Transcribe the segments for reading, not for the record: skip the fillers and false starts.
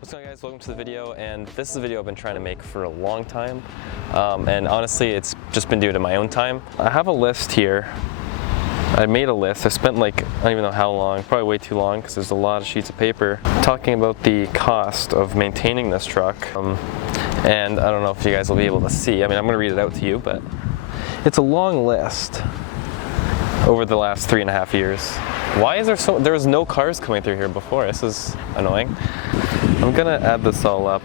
What's going on, guys? Welcome to the video, and this is a video I've been trying to make for a long time, and honestly it's just been due to my own time. I have a list here. I made a list. I spent like, I don't even know how long, probably way too long because there's a lot of sheets of paper talking about the cost of maintaining this truck, and I don't know if you guys will be able to see. I mean, I'm going to read it out to you, but it's a long list over the last 3.5 years. Why is there was no cars coming through here before? This is annoying. I'm gonna add this all up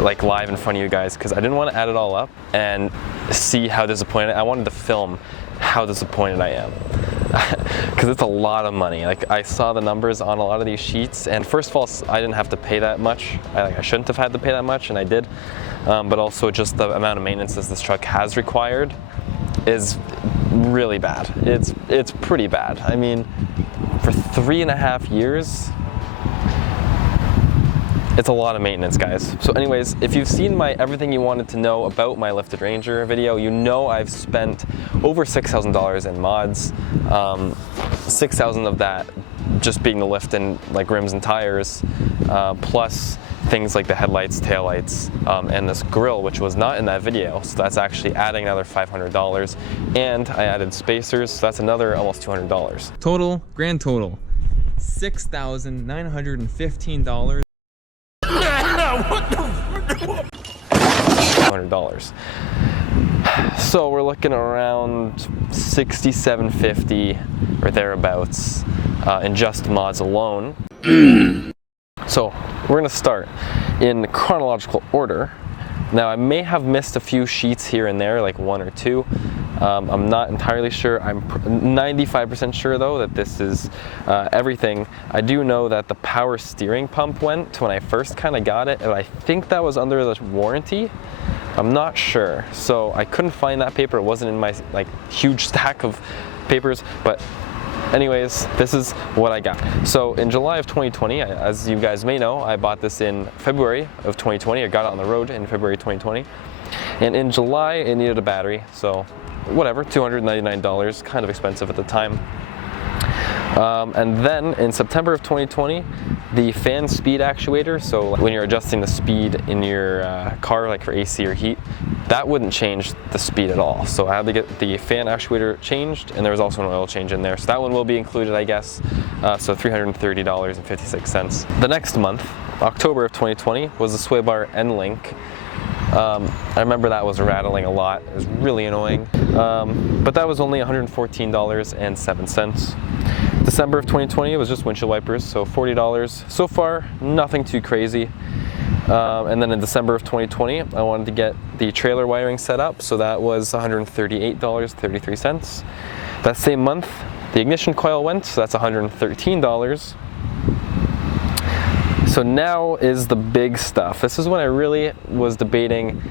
like live in front of you guys because I didn't want to add it all up and see how disappointed. I wanted to film how disappointed I am because it's a lot of money. Like, I saw the numbers on a lot of these sheets, and first of all, I didn't have to pay that much. I shouldn't have had to pay that much, and I did. But also just the amount of maintenance that this truck has required is really bad. It's pretty bad. I mean, for 3.5 years, it's a lot of maintenance, guys. So anyways, if you've seen my everything you wanted to know about my lifted Ranger video, you know I've spent over $6,000 in mods. $6,000 of that just being the lift and like rims and tires, plus things like the headlights, taillights, and this grill, which was not in that video. So that's actually adding another $500. And I added spacers, so that's another almost $200. Total, grand total, $6,915. $200. So we're looking around $6,750 or thereabouts in just mods alone. So we're gonna start in chronological order. Now, I may have missed a few sheets here and there, like 1 or 2. I'm not entirely sure. I'm 95% sure though that this is everything. I do know that the power steering pump went when I first kind of got it, and I think that was under the warranty. I'm not sure. So I couldn't find that paper. It wasn't in my like huge stack of papers, but anyways, this is what I got. So in July of 2020, as you guys may know, I bought this in February of 2020. I got it on the road in February 2020. And in July, it needed a battery. So whatever, $299, kind of expensive at the time. And then in September of 2020, the fan speed actuator, so when you're adjusting the speed in your car, like for AC or heat, that wouldn't change the speed at all. So I had to get the fan actuator changed, and there was also an oil change in there. So that one will be included, I guess. So $330.56. The next month, October of 2020, was the sway bar end link. I remember that was rattling a lot. It was really annoying. But that was only $114.07. December of 2020, it was just windshield wipers, so $40. So far, nothing too crazy. And then in December of 2020, I wanted to get the trailer wiring set up, so that was $138.33. That same month, the ignition coil went, so that's $113. So now is the big stuff. This is when I really was debating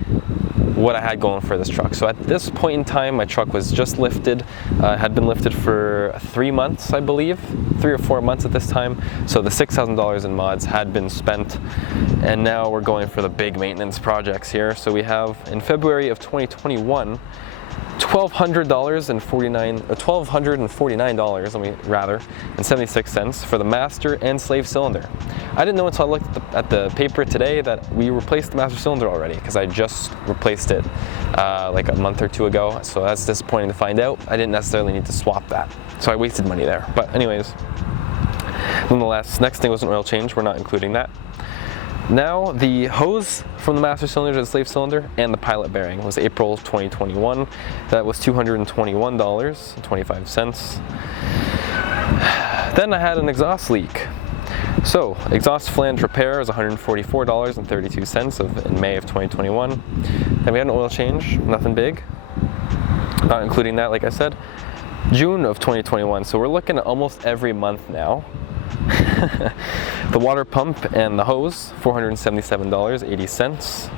what I had going for this truck. So at this point in time, my truck was just lifted, had been lifted for 3 months, I believe, 3 or 4 months at this time. So the $6,000 in mods had been spent, and now we're going for the big maintenance projects here. So we have, in February of 2021, $1,249.76 for the master and slave cylinder. I didn't know until I looked at the paper today that we replaced the master cylinder already, because I just replaced it like a month or 2 ago. So that's disappointing to find out. I didn't necessarily need to swap that, so I wasted money there. But anyways, nonetheless, next thing was an oil change. We're not including that. Now, the hose from the master cylinder to the slave cylinder and the pilot bearing was April 2021. That was $221.25. Then I had an exhaust leak. So, exhaust flange repair was $144.32 in May of 2021. Then we had an oil change, nothing big. Not including that, like I said. June of 2021, so we're looking at almost every month now. The water pump and the hose, $477.80.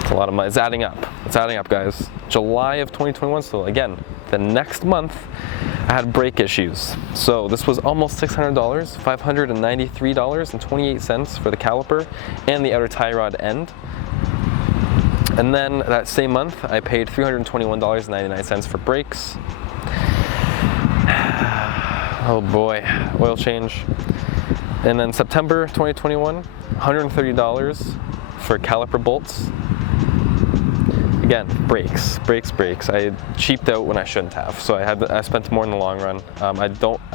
It's a lot of money. It's adding up. It's adding up, guys. July of 2021, so again, the next month, I had brake issues. So this was almost $600, $593.28 for the caliper and the outer tie rod end. And then that same month, I paid $321.99 for brakes. Oh boy, oil change. And then September 2021, $130 for caliper bolts. Again, brakes. I cheaped out when I shouldn't have, so I spent more in the long run. I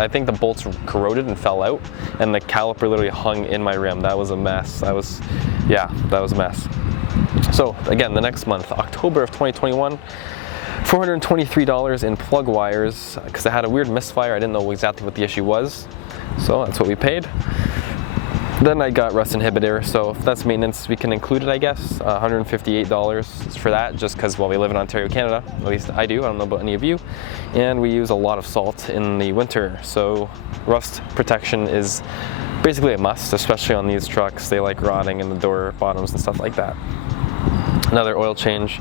think the bolts corroded and fell out, and the caliper literally hung in my rim. That was a mess. That was a mess. So again, the next month, October of 2021, $423 in plug wires, because I had a weird misfire. I didn't know exactly what the issue was, so that's what we paid. Then I got rust inhibitor, so if that's maintenance, we can include it, I guess. $158 for that, just because, well, we live in Ontario, Canada. At least I do, I don't know about any of you. And we use a lot of salt in the winter, so rust protection is basically a must, especially on these trucks. They like rotting in the door bottoms and stuff like that. Another oil change.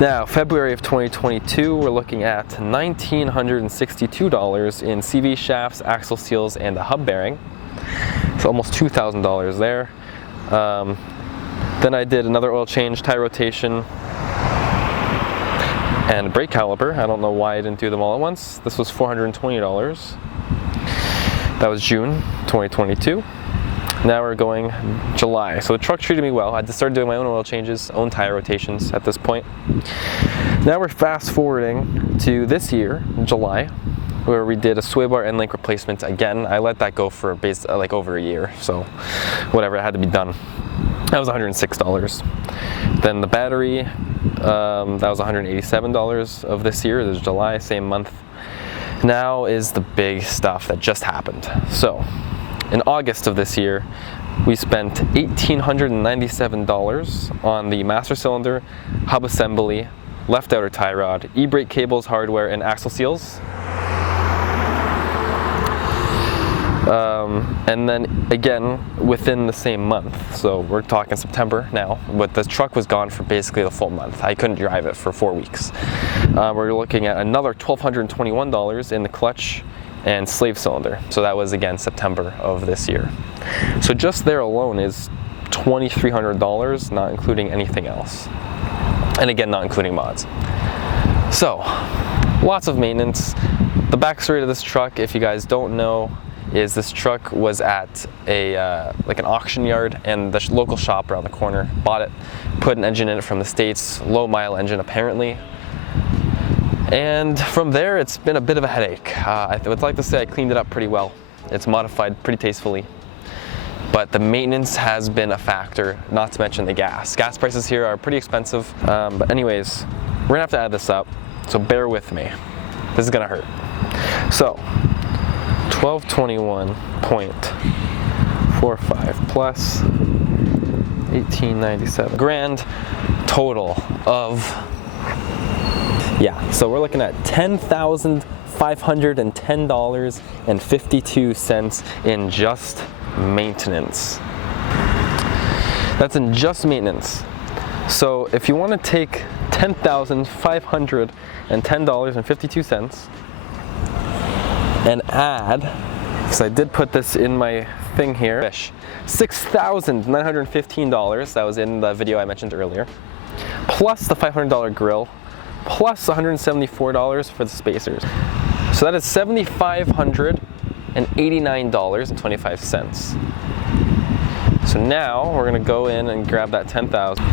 Now, February of 2022, we're looking at $1,962 in CV shafts, axle seals, and a hub bearing. So almost $2,000 there. Then I did another oil change, tire rotation, and brake caliper. I don't know why I didn't do them all at once. This was $420. That was June 2022. Now we're going July. So the truck treated me well. I just started doing my own oil changes, own tire rotations at this point. Now we're fast forwarding to this year, July, where we did a sway bar end link replacement again. I let that go for like over a year, so whatever, it had to be done. That was $106. Then the battery, that was $187 of this year. This is July, same month. Now is the big stuff that just happened. So in August of this year, we spent $1,897 on the master cylinder, hub assembly, left outer tie rod, e-brake cables, hardware, and axle seals. And then again, within the same month, so we're talking September now, but the truck was gone for basically the full month. I couldn't drive it for 4 weeks. We're looking at another $1,221 in the clutch and slave cylinder. So that was again September of this year. So just there alone is $2,300, not including anything else. And again, not including mods. So, lots of maintenance. The backstory to this truck, if you guys don't know, is this truck was at a like an auction yard, and the local shop around the corner bought it, put an engine in it from the States, low mile engine apparently. And from there, it's been a bit of a headache. I would like to say I cleaned it up pretty well. It's modified pretty tastefully. But the maintenance has been a factor, not to mention the gas. Gas prices here are pretty expensive. But anyways, we're gonna have to add this up, so bear with me. This is gonna hurt. So, 1221.45 plus 1897. Grand total of, so we're looking at $10,510.52 in just maintenance. That's in just maintenance. So if you want to take $10,510.52 and add, because I did put this in my thing here, $6,915, that was in the video I mentioned earlier, plus the $500 grill, plus $174 for the spacers. So that is $7,589.25. So now we're gonna go in and grab that 10,000.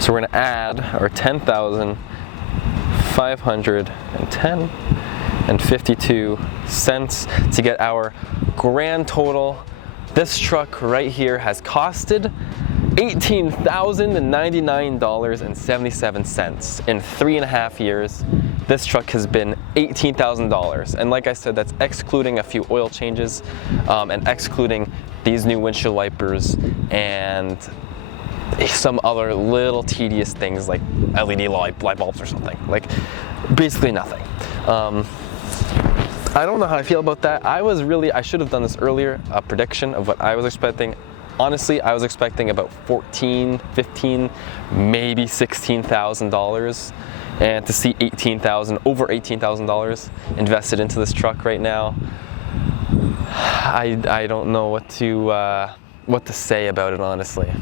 So we're gonna add our 10,510.52 to get our grand total. This truck right here has costed $18,099.77 in 3.5 years. This truck has been $18,000, and like I said, that's excluding a few oil changes and excluding these new windshield wipers and some other little tedious things like LED light bulbs or something. Like basically nothing. I don't know how I feel about that. I should have done this earlier, a prediction of what I was expecting. Honestly, I was expecting about $14,000, $15,000, maybe $16,000, and to see over $18,000 invested into this truck right now, I don't know what to say about it, honestly.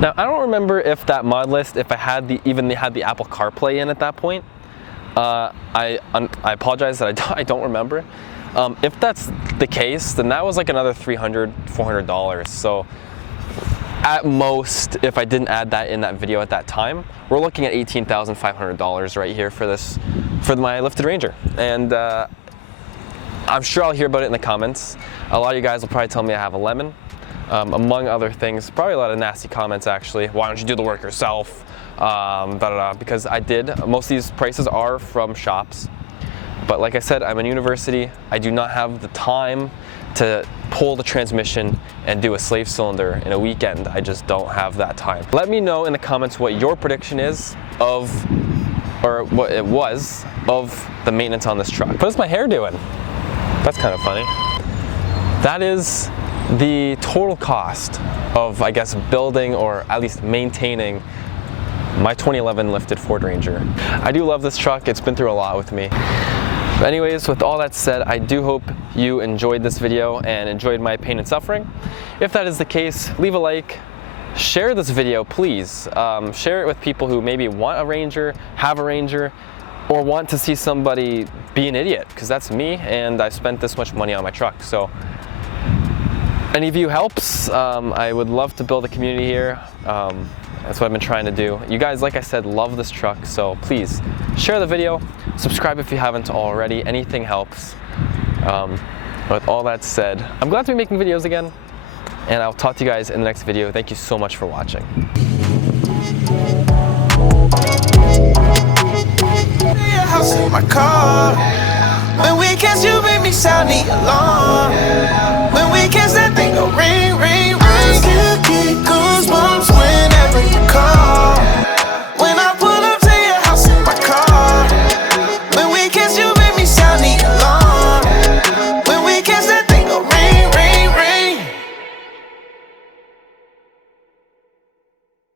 Now, I don't remember if that mod list, if I had even had the Apple CarPlay in at that point, I apologize that I don't remember. If that's the case, then that was like another $300, $400. So at most, if I didn't add that in that video at that time, we're looking at $18,500 right here for this, for my lifted Ranger. And I'm sure I'll hear about it in the comments. A lot of you guys will probably tell me I have a lemon, among other things. Probably a lot of nasty comments actually. Why don't you do the work yourself? Because I did. Most of these prices are from shops. But like I said, I'm in university. I do not have the time to pull the transmission and do a slave cylinder in a weekend. I just don't have that time. Let me know in the comments what your prediction is of, or what it was, of the maintenance on this truck. What is my hair doing? That's kind of funny. That is the total cost of, I guess, building or at least maintaining my 2011 lifted Ford Ranger. I do love this truck. It's been through a lot with me. But anyways, with all that said, I do hope you enjoyed this video and enjoyed my pain and suffering. If that is the case, leave a like, share this video, please. Share it with people who maybe want a Ranger, have a Ranger, or want to see somebody be an idiot, because that's me, and I've spent this much money on my truck. So any of you helps. I would love to build a community here. That's what I've been trying to do. You guys, like I said, love this truck, so please share the video, subscribe if you haven't already. Anything helps. With all that said, I'm glad to be making videos again, and I'll talk to you guys in the next video. Thank you so much for watching. My car. When we kiss, you make me sound the alarm. When we kiss,